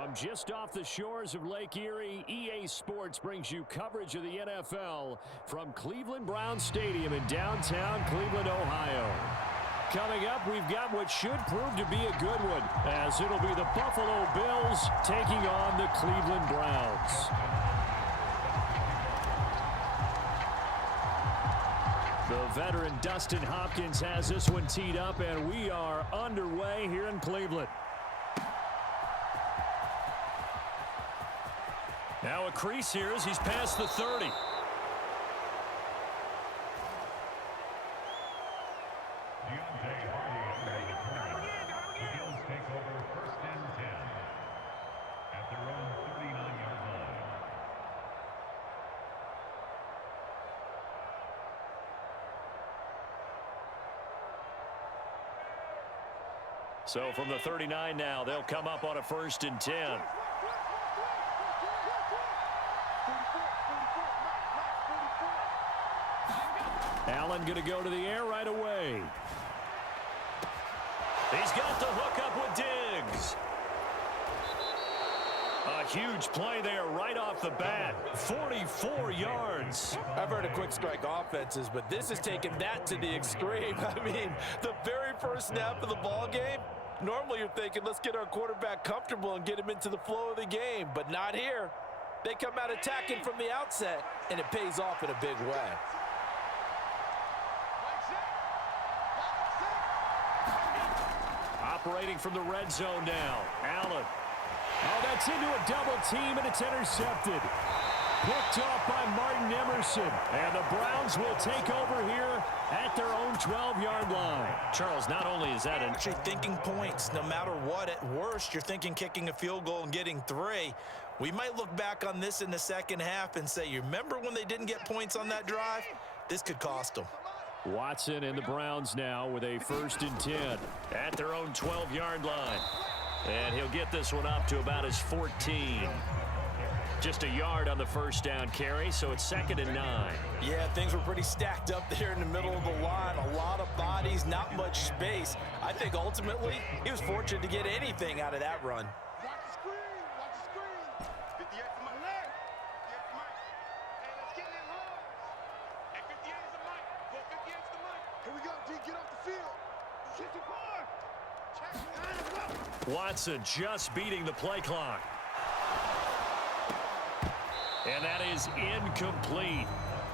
From just off the shores of Lake Erie, EA Sports brings you coverage of the NFL from Cleveland Browns Stadium in downtown Cleveland, Ohio. Coming up, we've got what should prove to be a good one, as it'll be the Buffalo Bills taking on the Cleveland Browns. The veteran Dustin Hopkins has this one teed up, and we are underway here in Cleveland. Now a crease here as he's past the 30. So from the 39 now, they'll come up on a 1st and 10. Allen going to go to the air right away. He's got the hook up with Diggs. A huge play there right off the bat. 44 yards. I've heard of quick strike offenses, but this has taken that to the extreme. I mean, the very first snap of the ball game, normally you're thinking, let's get our quarterback comfortable and get him into the flow of the game, but not here. They come out attacking from the outset, and it pays off in a big way. Operating from the red zone now. Allen. Oh, that's into a double team, and it's intercepted. Picked off by Martin Emerson. And the Browns will take over here at their own 12-yard line. Charles, not only is that actually thinking points, no matter what, at worst, you're thinking kicking a field goal and getting 3. We might look back on this in the second half and say, you remember when they didn't get points on that drive? This could cost them. Watson and the Browns now with a 1st and 10 at their own 12-yard line. And he'll get this one up to about his 14. Just a yard on the first down carry, so it's 2nd and 9. Yeah, things were pretty stacked up there in the middle of the line. A lot of bodies, not much space. I think ultimately he was fortunate to get anything out of that run. Watson just beating the play clock. And that is incomplete.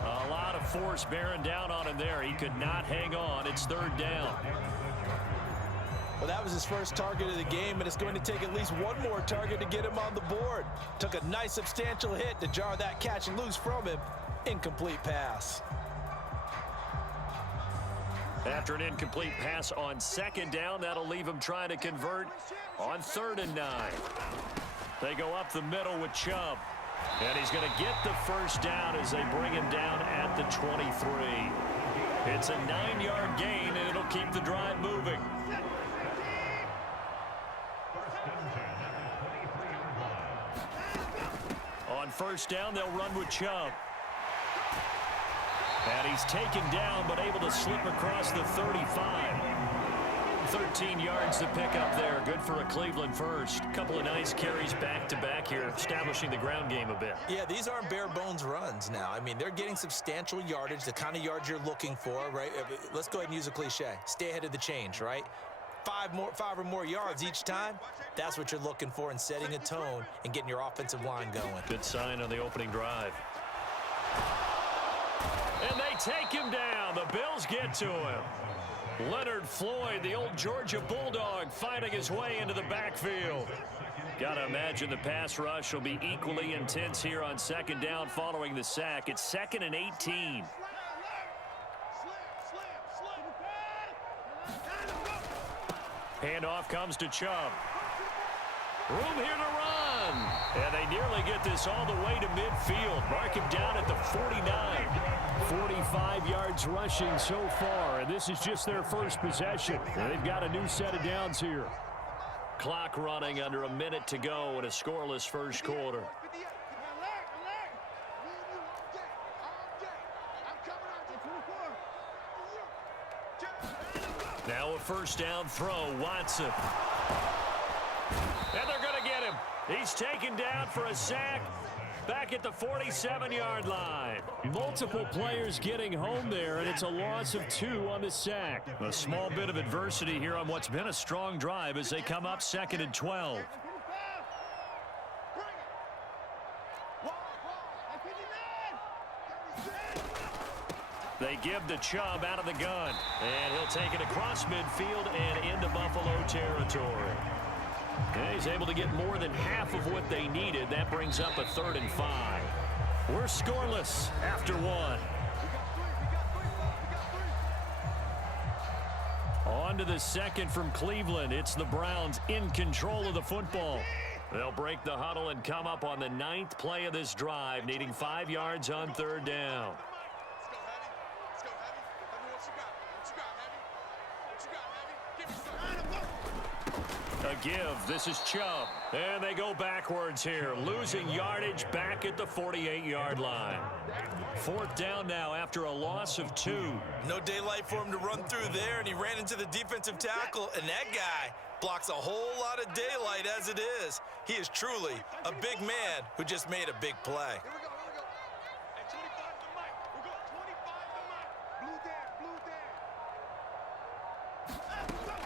A lot of force bearing down on him there. He could not hang on. It's 3rd down. Well, that was his first target of the game, and it's going to take at least one more target to get him on the board. Took a nice substantial hit to jar that catch loose from him. Incomplete pass. After an incomplete pass on 2nd down, that'll leave him trying to convert on 3rd and 9. They go up the middle with Chubb. And he's going to get the 1st down as they bring him down at the 23. It's a 9-yard gain, and it'll keep the drive moving. On 1st down, they'll run with Chubb. And he's taken down, but able to slip across the 35. 13 yards to pick up there. Good for a Cleveland first. Couple of nice carries back-to-back here, establishing the ground game a bit. Yeah, these aren't bare-bones runs now. I mean, they're getting substantial yardage, the kind of yards you're looking for, right? Let's go ahead and use a cliche. Stay ahead of the change, right? 5 or more yards each time, that's what you're looking for in setting a tone and getting your offensive line going. Good sign on the opening drive. And they take him down. The Bills get to him. Leonard Floyd, the old Georgia Bulldog, finding his way into the backfield. Got to imagine the pass rush will be equally intense here on 2nd down following the sack. It's 2nd and 18. Handoff comes to Chubb. Room here to run. And they nearly get this all the way to midfield. Mark him down at the 49. 45 yards rushing so far, and this is just their first possession. And they've got a new set of downs here. Clock running under a minute to go in a scoreless first quarter. Now a first down throw, Watson. And they're going to get him. He's taken down for a sack back at the 47-yard line. Multiple players getting home there, and it's a loss of 2 on the sack. A small bit of adversity here on what's been a strong drive as they come up 2nd and 12. They give to Chubb out of the gun, and he'll take it across midfield and into Buffalo territory. And he's able to get more than half of what they needed. That brings up a 3rd and 5. We're scoreless after 1. On to the second from Cleveland. It's the Browns in control of the football. They'll break the huddle and come up on the 9th play of this drive, needing 5 yards on 3rd down. A give. This is Chubb. And they go backwards here, losing yardage back at the 48-yard line. 4th down now after a loss of 2. No daylight for him to run through there, and he ran into the defensive tackle, and that guy blocks a whole lot of daylight as it is. He is truly a big man who just made a big play.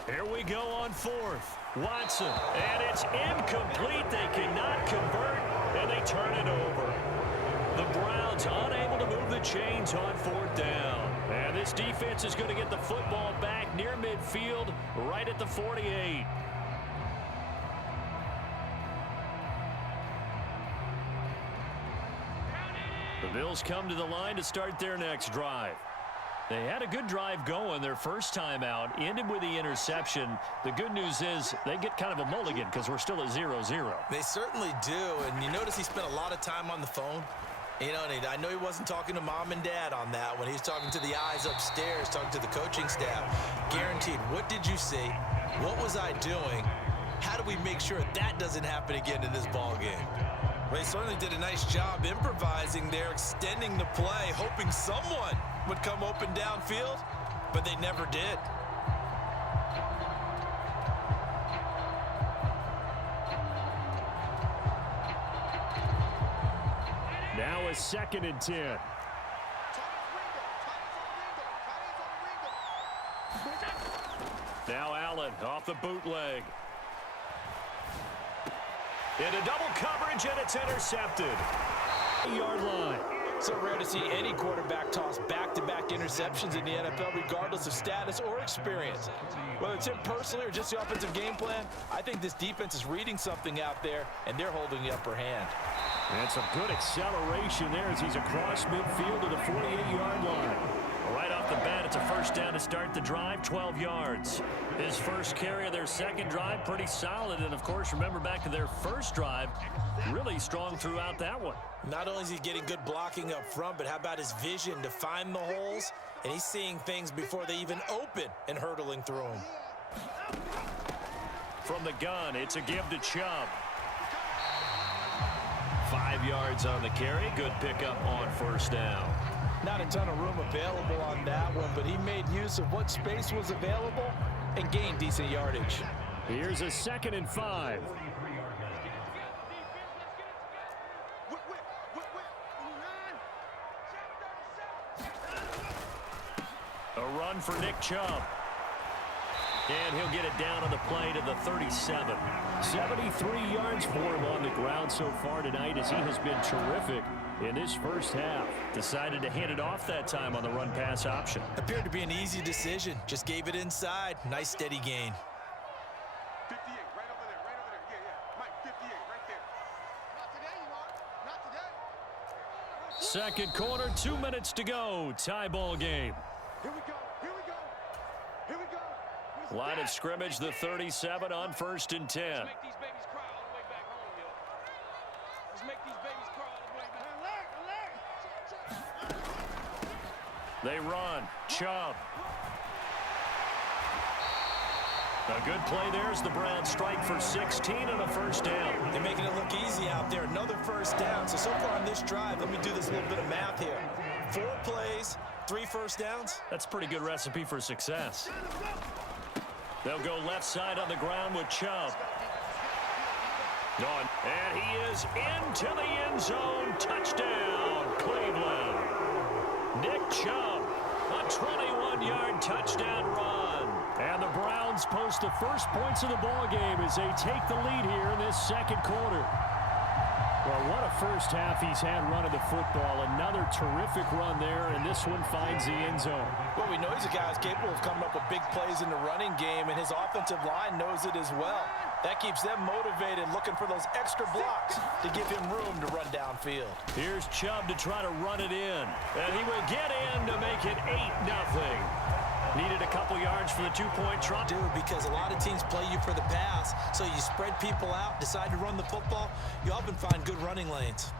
Here we go on 4th. Watson, and it's incomplete. They cannot convert, and they turn it over. The Browns unable to move the chains on 4th down. And this defense is going to get the football back near midfield, right at the 48. The Bills come to the line to start their next drive. They had a good drive going their first time out, ended with the interception. The good news is they get kind of a mulligan because we're still at 0-0. They certainly do, and you notice he spent a lot of time on the phone. You know, I know he wasn't talking to mom and dad on that when he was talking to the eyes upstairs, talking to the coaching staff. Guaranteed, what did you see? What was I doing? How do we make sure that doesn't happen again in this ball game? They certainly did a nice job improvising there, extending the play, hoping someone would come open downfield, but they never did. Now a 2nd and 10. Now Allen off the bootleg. Into double coverage, and it's intercepted. 8-yard line. So rare to see any quarterback toss back-to-back interceptions in the NFL, regardless of status or experience. Whether it's him personally or just the offensive game plan, I think this defense is reading something out there, and they're holding the upper hand. And some good acceleration there as he's across midfield to the 48-yard line. Right off the bat, it's a 1st down to start the drive, 12 yards. His first carry of their second drive, pretty solid. And, of course, remember back to their first drive, really strong throughout that one. Not only is he getting good blocking up front, but how about his vision to find the holes? And he's seeing things before they even open and hurdling through them. From the gun, it's a give to Chubb. 5 yards on the carry. Good pickup on 1st down. Not a ton of room available on that one, but he made use of what space was available and gained decent yardage. Here's a 2nd and 5. A run for Nick Chubb. And he'll get it down on the play to the 37. 73 yards for him on the ground so far tonight as he has been terrific in this first half. Decided to hand it off that time on the run-pass option. Appeared to be an easy decision. Just gave it inside. Nice steady gain. 58, right over there, right over there. Yeah. Mike, 58, right there. Not today, you are. Not today. Second quarter, 2 minutes to go. Tie ball game. Here we go. Here we go. Here we go. Line of scrimmage, the 37 on 1st and 10. Let's make these babies cry all the way back home, yo. Let's make these babies cry all the way back. They run. Chubb. A good play there as the Browns strike for 16 and a 1st down. They're making it look easy out there. Another 1st down. So far on this drive, let me do this little bit of math here. 4 plays, 3 1st downs. That's a pretty good recipe for success. They'll go left side on the ground with Chubb. And he is into the end zone. Touchdown, Cleveland. Nick Chubb, a 21-yard touchdown run. And the Browns post the first points of the ball game as they take the lead here in this second quarter. Well, what a first half he's had running the football. Another terrific run there, and this one finds the end zone. Well, we know he's a guy who's capable of coming up with big plays in the running game, and his offensive line knows it as well. That keeps them motivated, looking for those extra blocks to give him room to run downfield. Here's Chubb to try to run it in, and he will get in to make it 8-0. Needed a couple yards for the two-point try. Because a lot of teams play you for the pass, so you spread people out, decide to run the football, you often find good running lanes.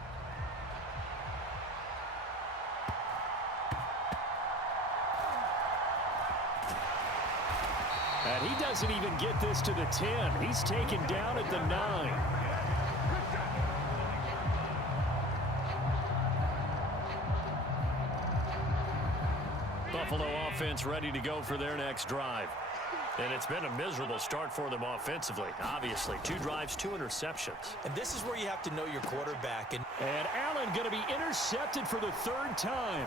And he doesn't even get this to the 10. He's taken down at the 9. Buffalo offense ready to go for their next drive. And it's been a miserable start for them offensively. Obviously, 2 drives, 2 interceptions. And this is where you have to know your quarterback. And Allen going to be intercepted for the 3rd time.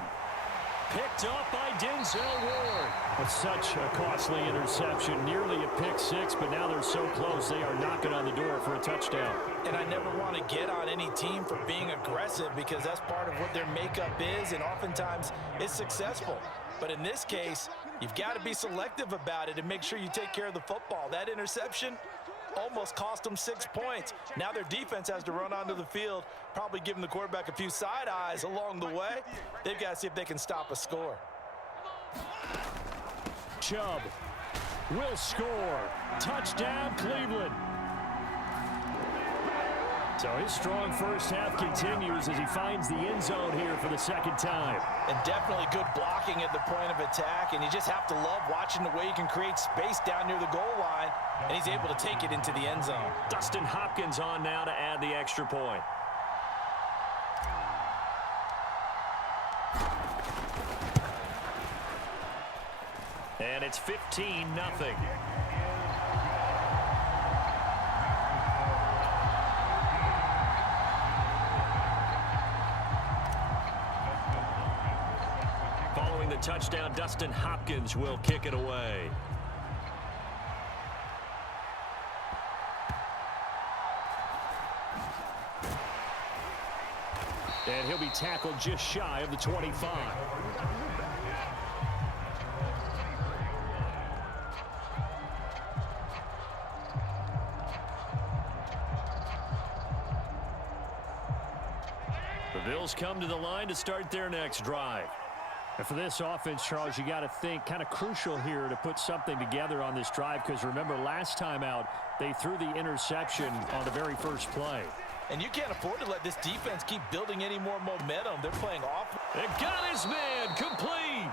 Picked off by Denzel Ward. It's such a costly interception. Nearly a pick 6, but now they're so close they are knocking on the door for a touchdown. And I never want to get on any team for being aggressive because that's part of what their makeup is, and oftentimes it's successful. But in this case, you've got to be selective about it and make sure you take care of the football. That interception almost cost them 6 points. Now their defense has to run onto the field, probably giving the quarterback a few side eyes along the way. They've got to see if they can stop a score. Chubb will score. Touchdown, Cleveland. So his strong first half continues as he finds the end zone here for the 2nd time. And definitely good blocking at the point of attack, and you just have to love watching the way he can create space down near the goal line, and he's able to take it into the end zone. Dustin Hopkins on now to add the extra point. And it's 15-0. Following the touchdown, Dustin Hopkins will kick it away. And he'll be tackled just shy of the 25. The Bills come to the line to start their next drive. And for this offense, Charles, you got to think kind of crucial here to put something together on this drive because remember last time out they threw the interception on the very first play. And you can't afford to let this defense keep building any more momentum. They're playing off. And got his man complete.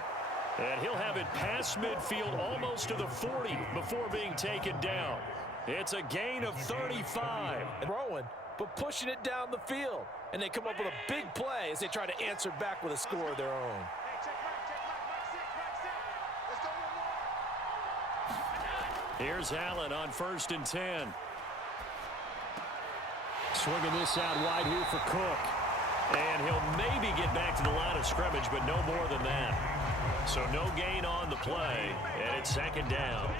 And he'll have it past midfield almost to the 40 before being taken down. It's a gain of 35. Throwing, but pushing it down the field. And they come up with a big play as they try to answer back with a score of their own. Here's Allen on 1st and 10. Swinging this out wide here for Cook. And he'll maybe get back to the line of scrimmage, but no more than that. So no gain on the play, and it's 2nd down.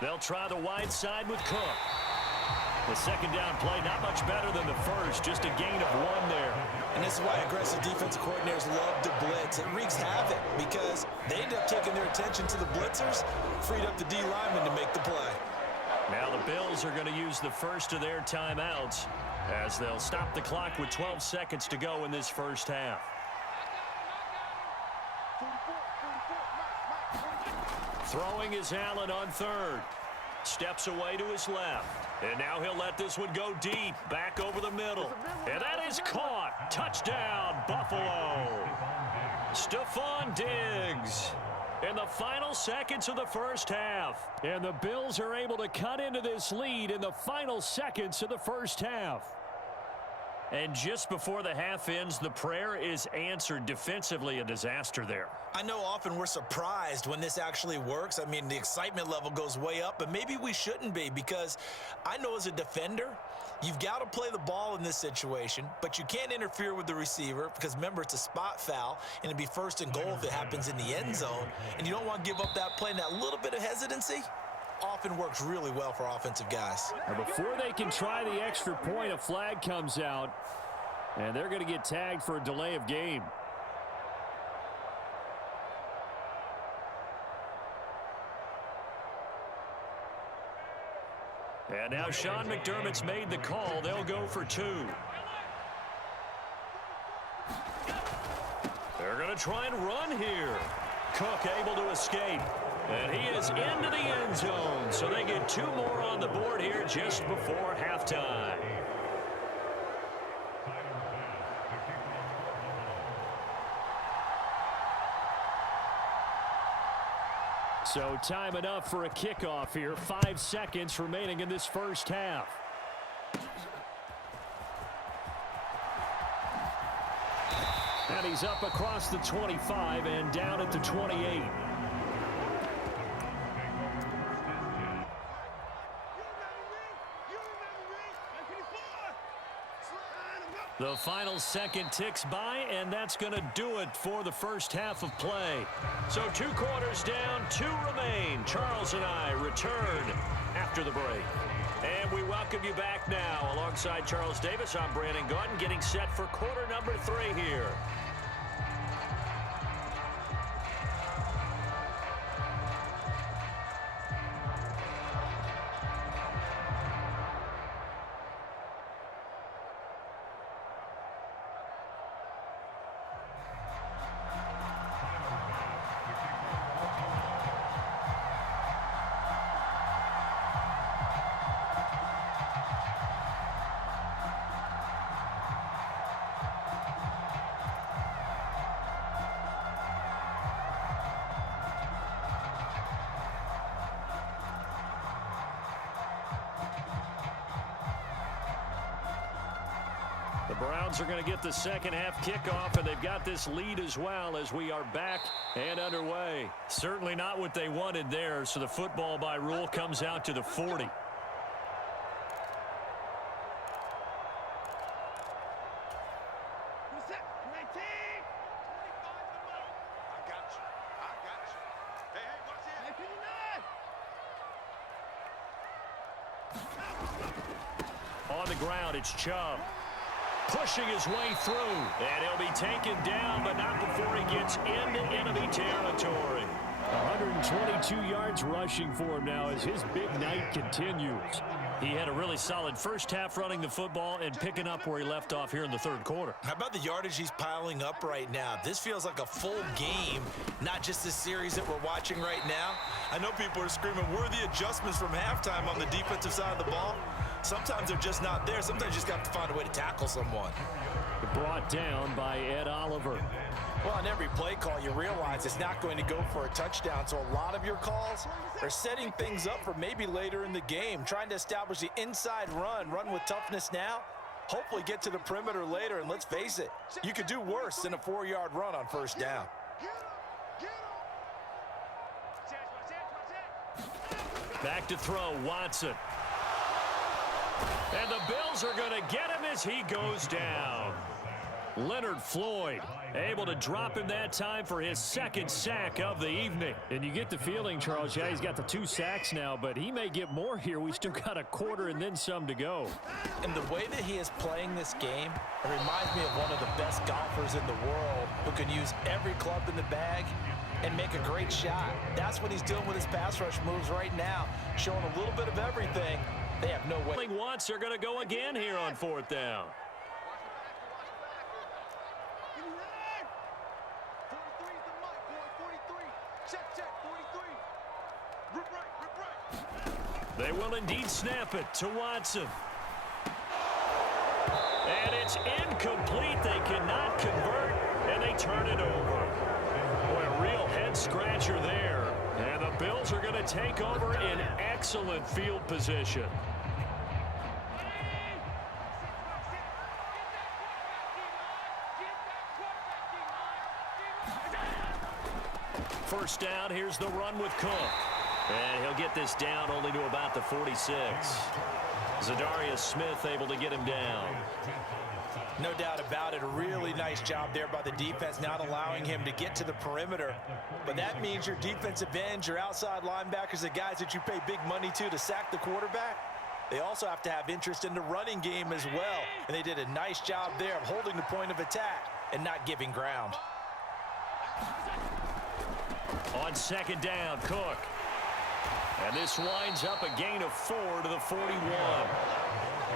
They'll try the wide side with Cook. The 2nd down play, not much better than the first, just a gain of 1 there. And this is why aggressive defensive coordinators love to blitz. It wreaks havoc because they end up taking their attention to the blitzers, freed up the D lineman to make the play. Now the Bills are going to use the first of their timeouts as they'll stop the clock with 12 seconds to go in this first half. Throwing is Allen on 3rd. Steps away to his left. And now he'll let this one go deep, back over the middle. And that is caught. Touchdown, Buffalo. Stephon Diggs in the final seconds of the first half. And the Bills are able to cut into this lead in the final seconds of the first half. And just before the half ends, the prayer is answered. Defensively, a disaster there. I know often we're surprised when this actually works. I mean, the excitement level goes way up, but maybe we shouldn't be, because I know as a defender, you've got to play the ball in this situation, but you can't interfere with the receiver because, remember, it's a spot foul, and it'd be first and goal if it happens in the end zone, and you don't want to give up that play. And that little bit of hesitancy often works really well for offensive guys. Now, before they can try the extra point, a flag comes out, and they're going to get tagged for a delay of game. And now Sean McDermott's made the call. They'll go for 2. They're going to try and run here. Cook able to escape. And he is into the end zone. So they get 2 more on the board here just before halftime. So time enough for a kickoff here. 5 seconds remaining in this first half. And he's up across the 25 and down at the 28. The final second ticks by, and that's going to do it for the first half of play. So 2 quarters down, 2 remain. Charles and I return after the break. And we welcome you back now. Alongside Charles Davis, I'm Brandon Gaudin, getting set for quarter number 3 here. The Browns are going to get the second half kickoff, and they've got this lead as well as we are back and underway. Certainly not what they wanted there, so the football by rule comes out to the 40. On the ground, it's Chubb. Pushing his way through, and he'll be taken down, but not before he gets into enemy territory. 122 yards rushing for him now as his big night continues. He had a really solid first half running the football and picking up where he left off here in the third quarter. How about the yardage he's piling up right now? This feels like a full game, not just the series that we're watching right now. I know people are screaming, where are the adjustments from halftime on the defensive side of the ball? Sometimes they're just not there. Sometimes you just have to find a way to tackle someone. Brought down by Ed Oliver. Well, on every play call, you realize it's not going to go for a touchdown. So a lot of your calls are setting things up for maybe later in the game, trying to establish the inside run with toughness now, hopefully get to the perimeter later. And let's face it, you could do worse than a 4-yard run on first down. Back to throw, Watson. And the Bills are going to get him as he goes down. Leonard Floyd able to drop him that time for his second sack of the evening. And you get the feeling, Charles, yeah, he's got the 2 sacks now, but he may get more here. We still got a quarter and then some to go. And the way that he is playing this game, it reminds me of one of the best golfers in the world who can use every club in the bag and make a great shot. That's what he's doing with his pass rush moves right now, showing a little bit of everything. They have no way. Once they're going to go again here on 4th down. They will indeed snap it to Watson. And it's incomplete. They cannot convert, and they turn it over. Boy, a real head-scratcher there. And the Bills are going to take over in excellent field position. first down. Here's the run with Cook. And he'll get this down only to about the 46. Zadarius Smith able to get him down. No doubt about it. A really nice job there by the defense, not allowing him to get to the perimeter. But that means your defensive ends, your outside linebackers, the guys that you pay big money to sack the quarterback, they also have to have interest in the running game as well. And they did a nice job there of holding the point of attack and not giving ground. On second down, Cook. And this winds up a gain of 4 to the 41.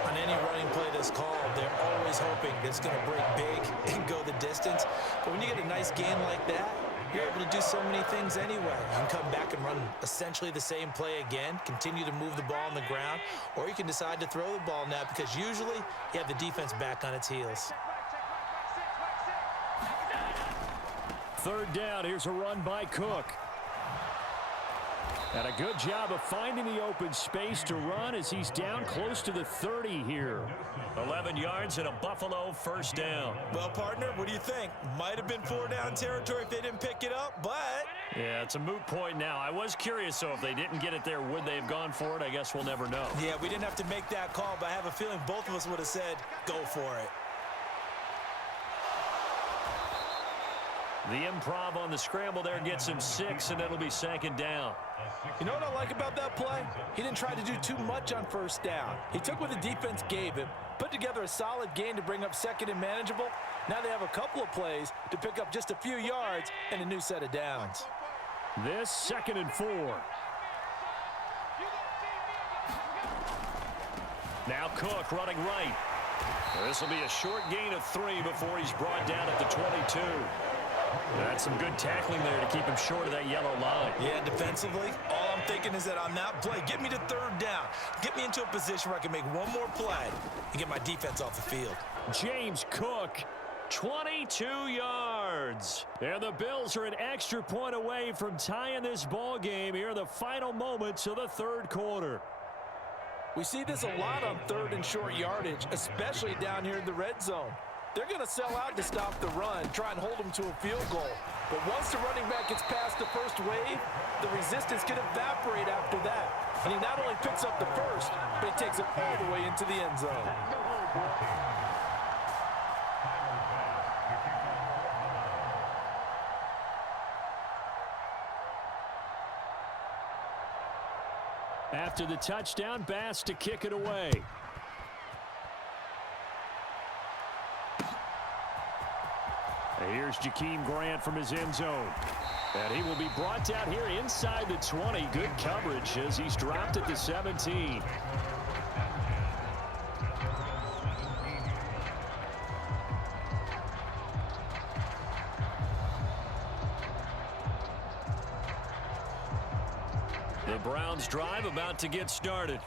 On any running play that's called, they're always hoping that it's going to break big and go the distance. But when you get a nice gain like that, you're able to do so many things anyway. You can come back and run essentially the same play again, continue to move the ball on the ground, or you can decide to throw the ball now because usually you have the defense back on its heels. Third down, here's a run by Cook. And a good job of finding the open space to run as he's down close to the 30 here. 11 yards and a Buffalo first down. Well, partner, what do you think? Might have been 4-down territory if they didn't pick it up, but... Yeah, it's a moot point now. I was curious, so if they didn't get it there, would they have gone for it? I guess we'll never know. Yeah, we didn't have to make that call, but I have a feeling both of us would have said, go for it. The improv on the scramble there gets him 6, and it'll be second down. You know what I like about that play? He didn't try to do too much on first down. He took what the defense gave him, put together a solid gain to bring up second and manageable. Now they have a couple of plays to pick up just a few yards and a new set of downs. This 2nd and 4. Now Cook running right. This will be a short gain of 3 before he's brought down at the 22. That's some good tackling there to keep him short of that yellow line. Yeah, defensively, all I'm thinking is that on that play, get me to third down. Get me into a position where I can make one more play and get my defense off the field. James Cook, 22 yards. And the Bills are an extra point away from tying this ball game here in the final moments of the third quarter. We see this a lot on third and short yardage, especially down here in the red zone. They're going to sell out to stop the run, try and hold them to a field goal. But once the running back gets past the first wave, the resistance can evaporate after that. And he not only picks up the first, but he takes it all the way into the end zone. After the touchdown, Bass to kick it away. Here's Jakeem Grant from his end zone. And he will be brought down here inside the 20. Good coverage as he's dropped at the 17. The Browns drive about to get started.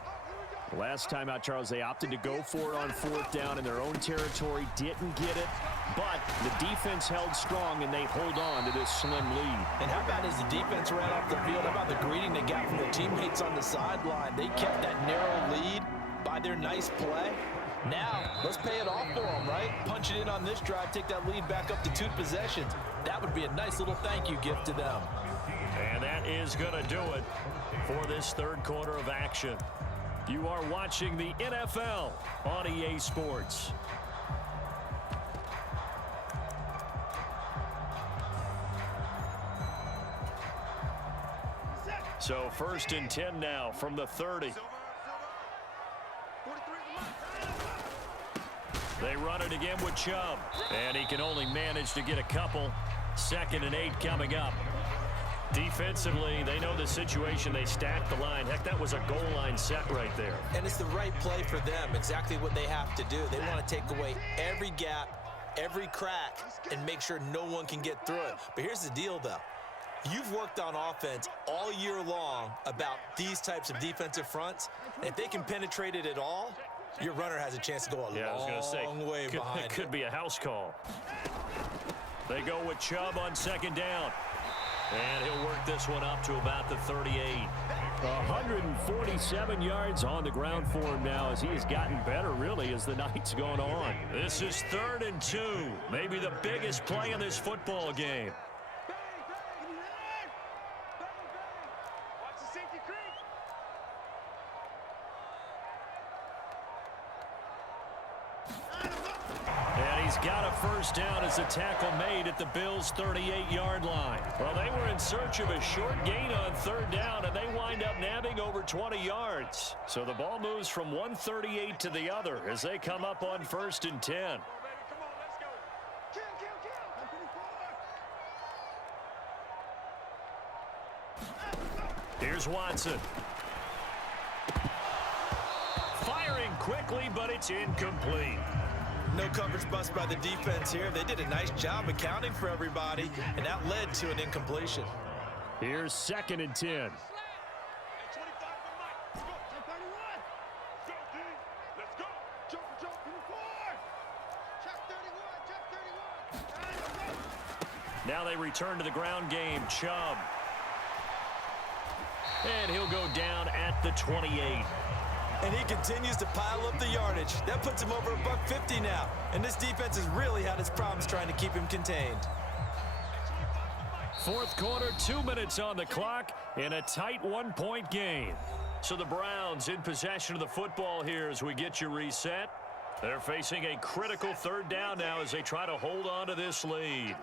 Last time out, Charles, they opted to go for it on 4th down in their own territory. Didn't get it, but the defense held strong, and they hold on to this slim lead. And how about as the defense ran off the field, how about the greeting they got from their teammates on the sideline? They kept that narrow lead by their nice play. Now, let's pay it off for them, right? Punch it in on this drive, take that lead back up to 2 possessions. That would be a nice little thank you gift to them. And that is going to do it for this third quarter of action. You are watching the NFL on EA Sports. So 1st and 10 now from the 30. They run it again with Chubb. And he can only manage to get a couple. 2nd and 8 coming up. Defensively, they know the situation. They stack the line. Heck, that was a goal line set right there. And it's the right play for them, exactly what they have to do. They want to take away every gap, every crack, and make sure no one can get through it. But here's the deal, though. You've worked on offense all year long about these types of defensive fronts. And if they can penetrate it at all, your runner has a chance to go a long way behind it. Could be a house call. They go with Chubb on 2nd down. And he'll work this one up to about the 38. 147 yards on the ground for him now as he has gotten better, really, as the night's gone on. This is 3rd and 2. Maybe the biggest play in this football game. He's got a first down as the tackle made at the Bills' 38-yard line. Well, they were in search of a short gain on third down, and they wind up nabbing over 20 yards. So the ball moves from 138 to the other as they come up on 1st and 10. Come on, let's go. Kill. Here's Watson. Firing quickly, but it's incomplete. No coverage bust by the defense here. They did a nice job accounting for everybody, and that led to an incompletion. Here's 2nd and 10. Hey, 25 for Mike. Let's go. 31. Go, D. Let's go. Jump. 24. Check 31. Now they return to the ground game. Chubb. And he'll go down at the 28. And he continues to pile up the yardage. That puts him over $150 now. And this defense has really had its problems trying to keep him contained. 4th quarter, 2 minutes on the clock in a tight 1-point game. So the Browns in possession of the football here as we get you reset. They're facing a critical 3rd down now as they try to hold on to this lead.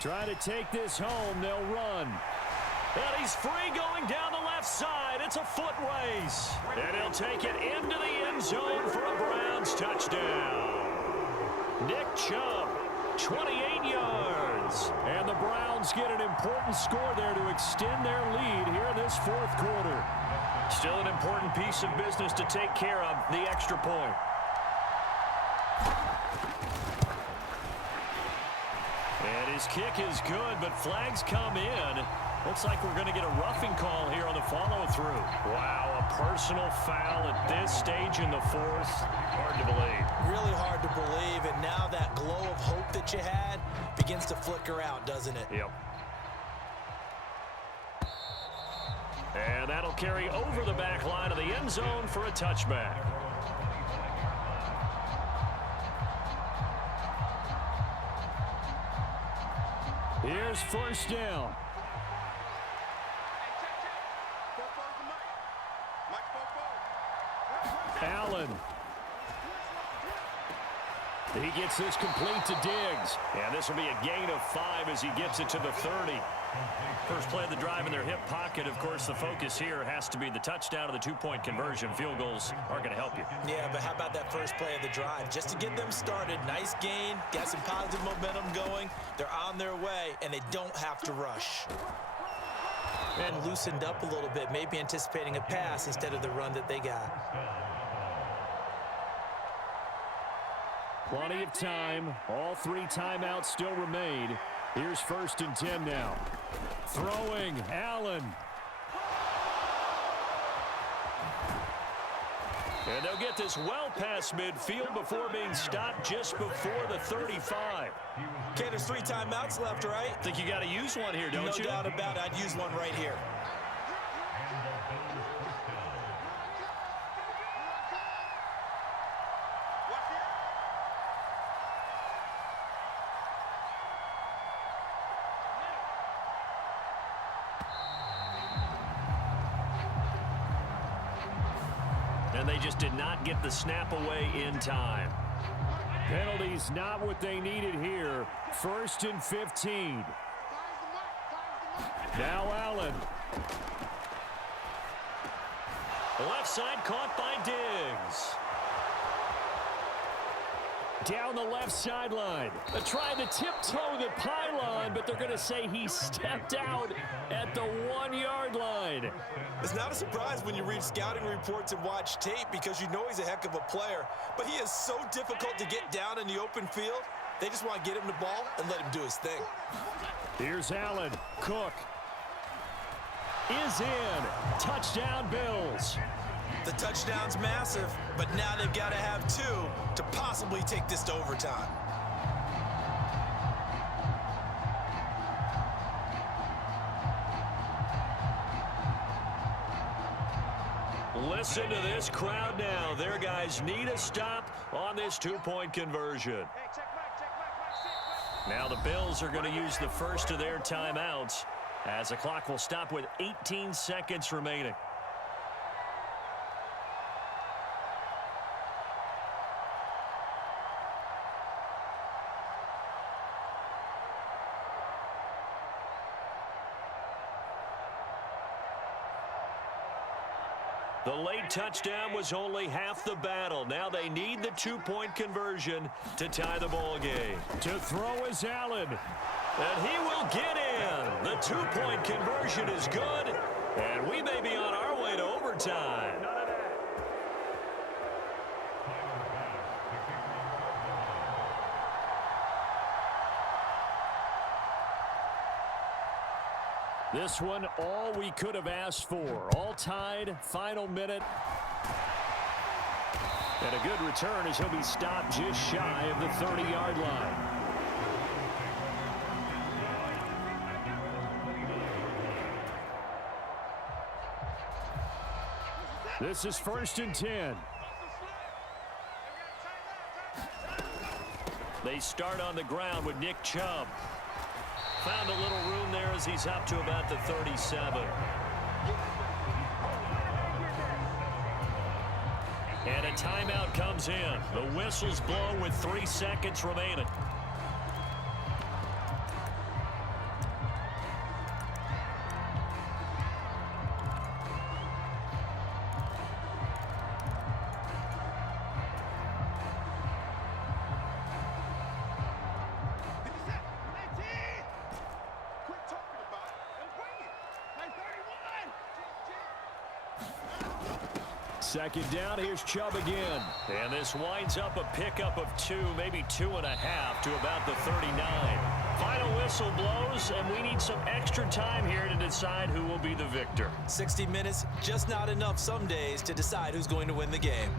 Try to take this home. They'll run. And he's free going down the left side. It's a foot race. And he'll take it into the end zone for a Browns touchdown. Nick Chubb, 28 yards. And the Browns get an important score there to extend their lead here in this 4th quarter. Still an important piece of business to take care of, the extra point. And his kick is good, but flags come in. Looks like we're going to get a roughing call here on the follow-through. Wow, a personal foul at this stage in the 4th. Hard to believe. Really hard to believe, and now that glow of hope that you had begins to flicker out, doesn't it? Yep. And that'll carry over the back line of the end zone for a touchback. Here's 1st down. Allen. He gets this complete to Diggs. And this will be a gain of 5 as he gets it to the 30. First play of the drive in their hip pocket. Of course, the focus here has to be the touchdown of the 2-point conversion. Field goals aren't going to help you. Yeah, but how about that first play of the drive? Just to get them started. Nice gain. Got some positive momentum going. They're on their way, and they don't have to rush. And loosened up a little bit, maybe anticipating a pass instead of the run that they got. Plenty of time. All 3 timeouts still remain. Here's 1st and 10 now. Throwing, Allen. And they'll get this well past midfield before being stopped just before the 35. Okay, there's 3 timeouts left, right? Think you got to use one here, don't you? No doubt about it. I'd use one right here. And they just did not get the snap away in time. Penalties not what they needed here. 1st and 15. Now Allen. Left side caught by Diggs. Down the left sideline. Trying to tiptoe the pylon, but they're going to say he stepped out at the 1-yard line. It's not a surprise when you read scouting reports and watch tape because you know he's a heck of a player. But he is so difficult to get down in the open field. They just want to get him the ball and let him do his thing. Here's Allen. Cook is in. Touchdown, Bills. The touchdown's massive, but now they've got to have 2 to possibly take this to overtime. Listen to this crowd now. Their guys need a stop on this 2-point conversion. Now the Bills are going to use the first of their timeouts as the clock will stop with 18 seconds remaining. The late touchdown was only half the battle. Now they need the two-point conversion to tie the ball game. To throw is Allen. And he will get in. The two-point conversion is good. And we may be on our way to overtime. This one, all we could have asked for. All tied, final minute. And a good return as he'll be stopped just shy of the 30-yard line. This is 1st and 10. They start on the ground with Nick Chubb. Found a little room there as he's up to about the 37. And a timeout comes in. The whistle's blown with 3 seconds remaining. Second down, here's Chubb again. And this winds up a pickup of 2, maybe 2.5 to about the 39. Final whistle blows, and we need some extra time here to decide who will be the victor. 60 minutes, just not enough some days to decide who's going to win the game.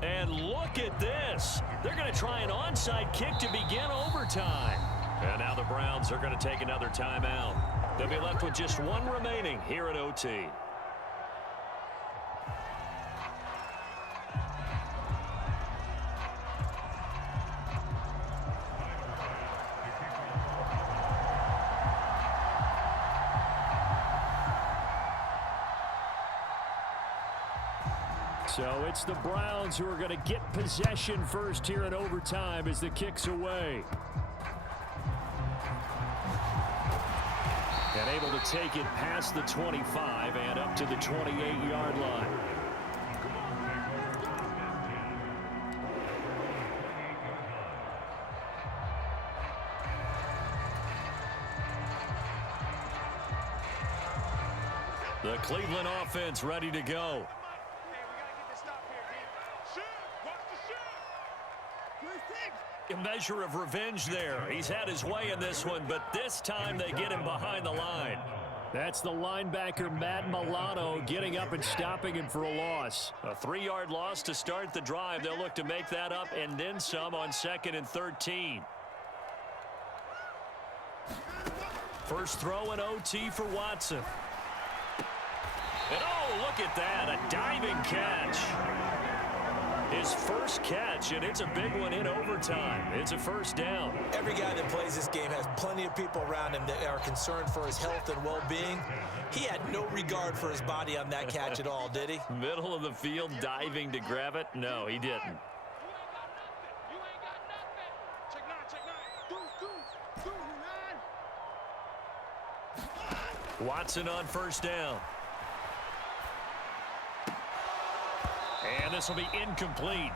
And look at this. They're going to try an onside kick to begin overtime. And now the Browns are going to take another timeout. They'll be left with just 1 remaining here at OT. So it's the Browns who are going to get possession first here in overtime as the kick's away. And able to take it past the 25 and up to the 28-yard line. The Cleveland offense ready to go. A measure of revenge there. He's had his way in this one, but this time they get him behind the line. That's the linebacker, Matt Milano, getting up and stopping him for a loss. A 3-yard loss to start the drive. They'll look to make that up and then some on 2nd and 13. First throw in OT for Watson. And oh, look at that, a diving catch. His first catch, and it's a big one in overtime. It's a first down. Every guy that plays this game has plenty of people around him that are concerned for his health and well-being. He had no regard for his body on that catch at all, did he? Middle of the field, diving to grab it? No, he didn't. Watson on first down. And this will be incomplete.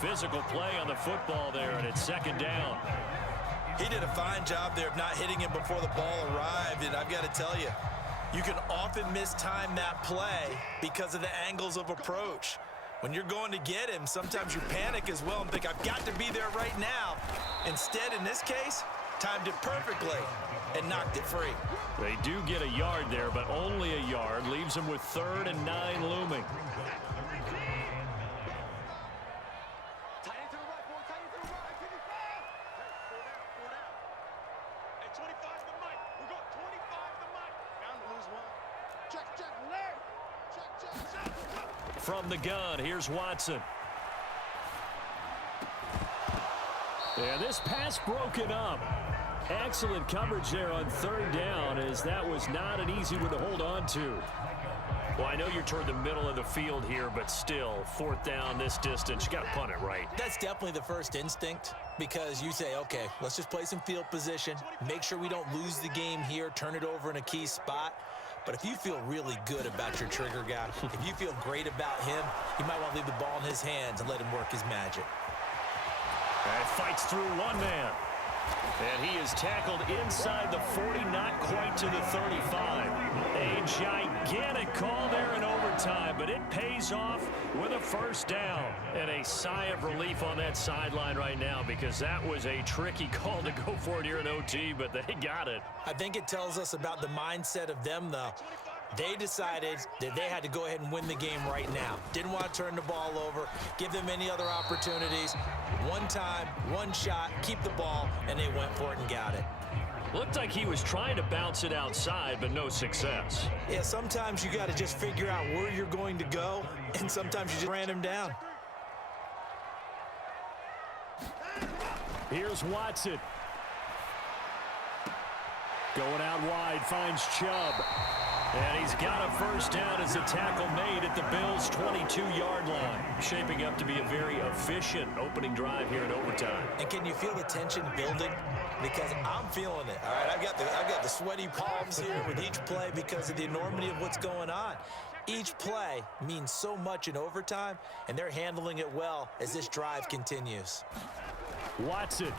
Physical play on the football there, and it's 2nd down. He did a fine job there of not hitting him before the ball arrived, and I've got to tell you, you can often mistime that play because of the angles of approach. When you're going to get him, sometimes you panic as well and think, I've got to be there right now. Instead, in this case, timed it perfectly and knocked it free. They do get a yard there, but only a yard. Leaves them with 3rd and 9 looming. From the gun, here's Watson. And this pass broken up. Excellent coverage there on third down, as that was not an easy one to hold on to. Well, I know you're toward the middle of the field here, but still, fourth down this distance, you got to punt it right. That's definitely the first instinct, because you say, okay, let's just play some field position, make sure we don't lose the game here, turn it over in a key spot. But if you feel really good about your trigger guy, if you feel great about him, you might want to leave the ball in his hands and let him work his magic. And fights through one man. And he is tackled inside the 40, not quite to the 35. A gigantic call there in overtime, but it pays off with a first down. And a sigh of relief on that sideline right now, because that was a tricky call to go for it here in OT, but they got it. I think it tells us about the mindset of them, though. They decided that they had to go ahead and win the game right now. Didn't want to turn the ball over, give them any other opportunities. One time, one shot, keep the ball, and they went for it and got it. Looked like he was trying to bounce it outside, but no success. Yeah, sometimes you got to just figure out where you're going to go, and sometimes you just ran him down. Here's Watson. Going out wide, finds Chubb. And he's got a first down as the tackle made at the Bills' 22-yard line. Shaping up to be a very efficient opening drive here in overtime. And can you feel the tension building? Because I'm feeling it. All right, I've got the sweaty palms here with each play because of the enormity of what's going on. Each play means so much in overtime, and they're handling it well as this drive continues. Watson.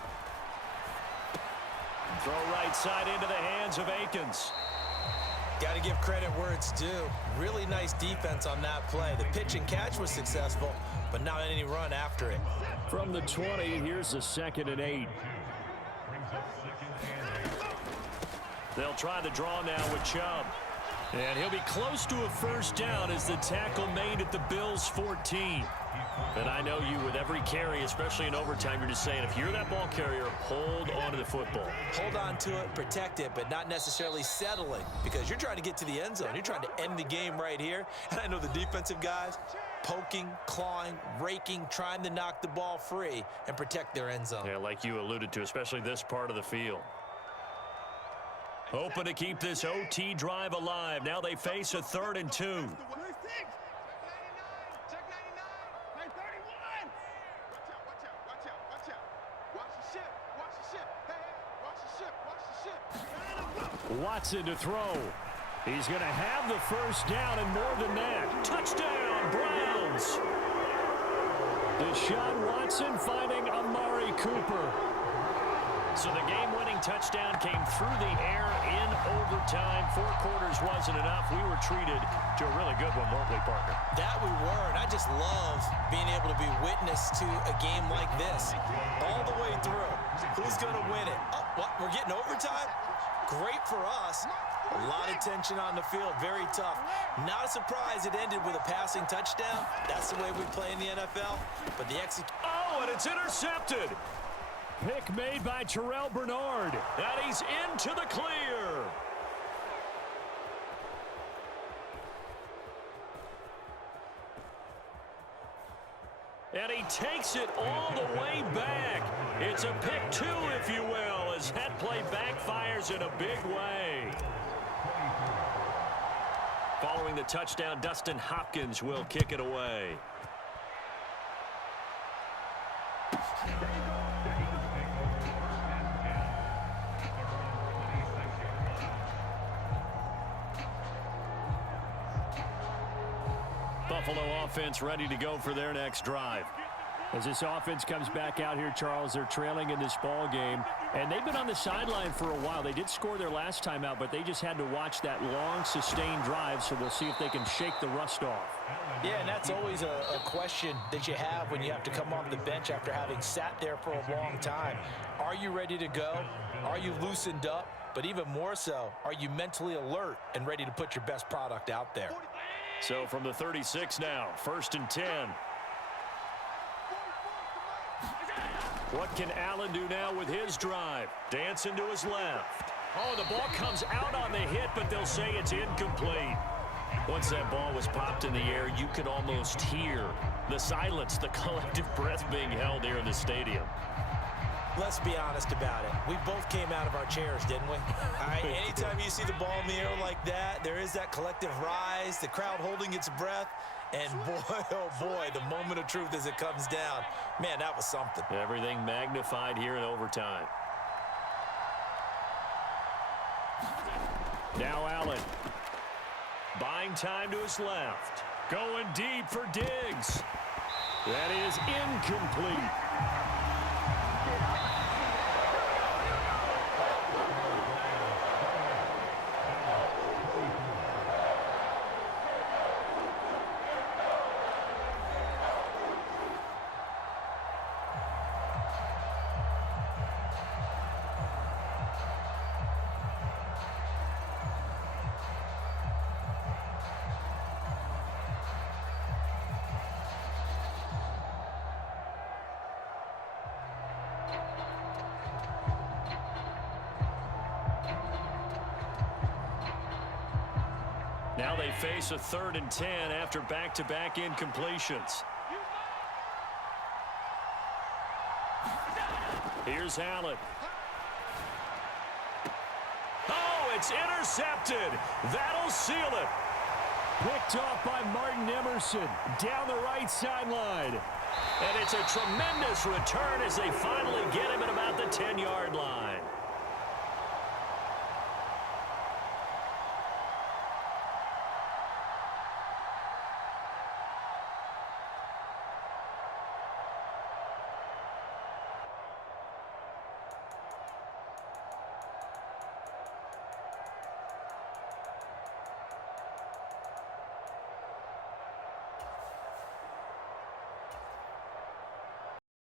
Throw right side into the hands of Akins. Got to give credit where it's due. Really nice defense on that play. The pitch and catch was successful, but not any run after it. From the 20, here's the 2nd and 8. They'll try the draw now with Chubb. And he'll be close to a first down as the tackle made at the Bills' 14. And I know you, with every carry, especially in overtime, you're just saying, if you're that ball carrier, hold on to the football. Hold on to it, protect it, but not necessarily settling, because you're trying to get to the end zone. You're trying to end the game right here. And I know the defensive guys poking, clawing, raking, trying to knock the ball free and protect their end zone. Yeah, like you alluded to, especially this part of the field. Hoping to keep this OT drive alive. Now they face a 3rd and 2. Watson to throw. He's going to have the first down and more than that. Touchdown, Browns. Deshaun Watson finding Amari Cooper. So the game-winning touchdown came through the air in overtime. 4 quarters wasn't enough. We were treated to a really good one, weren't we, partner? That we were, and I just love being able to be witness to a game like this. All the way through. Who's going to win it? Oh, what? We're getting overtime? Great for us. A lot of tension on the field. Very tough. Not a surprise it ended with a passing touchdown. That's the way we play in the NFL. But the execution... Oh, and it's intercepted. Pick made by Terrell Bernard. And he's into the clear. And he takes it all the way back. It's a pick 2, if you will, as that play backfires in a big way. Following the touchdown, Dustin Hopkins will kick it away. Buffalo offense ready to go for their next drive. As this offense comes back out here, Charles, they're trailing in this ball game, and they've been on the sideline for a while. They did score their last time out, but they just had to watch that long, sustained drive, so we'll see if they can shake the rust off. Yeah, and that's always a question that you have when you have to come off the bench after having sat there for a long time. Are you ready to go? Are you loosened up? But even more so, are you mentally alert and ready to put your best product out there? So from the 36 now, 1st and 10. What can Allen do now with his drive? Dancing to his left. Oh, the ball comes out on the hit, but they'll say it's incomplete. Once that ball was popped in the air, you could almost hear the silence, the collective breath being held here in the stadium. Let's be honest about it. We both came out of our chairs, didn't we? All right, anytime you see the ball in the air like that, there is that collective rise, the crowd holding its breath, and boy, oh boy, the moment of truth as it comes down. Man, that was something. Everything magnified here in overtime. Now Allen. Buying time to his left. Going deep for Diggs. That is incomplete. Now they face a 3rd and 10 after back-to-back incompletions. Here's Allen. Oh, it's intercepted. That'll seal it. Picked off by Martin Emerson down the right sideline. And it's a tremendous return as they finally get him at about the 10-yard line.